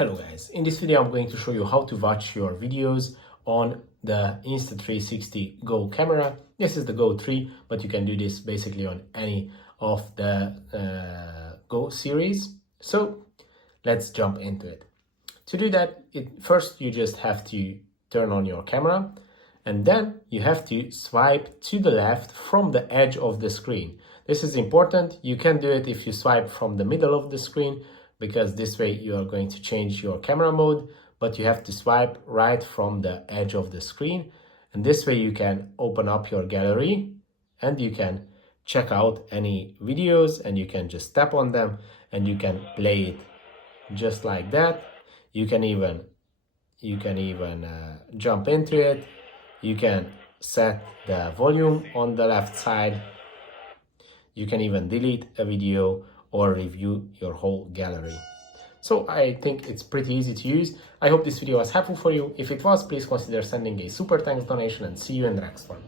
Hello guys, in this video I'm going to show you how to watch your videos on the Insta360 Go camera. This is the Go3, but you can do this basically on any of the Go series. So let's jump into it. To do that, first you just have to turn on your camera, and then you have to swipe to the left from the edge of the screen. This is important. You can do it if you swipe from the middle of the screen, because this way you are going to change your camera mode, but you have to swipe right from the edge of the screen. And this way you can open up your gallery and you can check out any videos, and you can just tap on them and you can play it just like that. You can even jump into it. You can set the volume on the left side. You can even delete a video or review your whole gallery. So I think it's pretty easy to use. I hope this video was helpful for you. If it was, please consider sending a super thanks donation, and see you in the next one.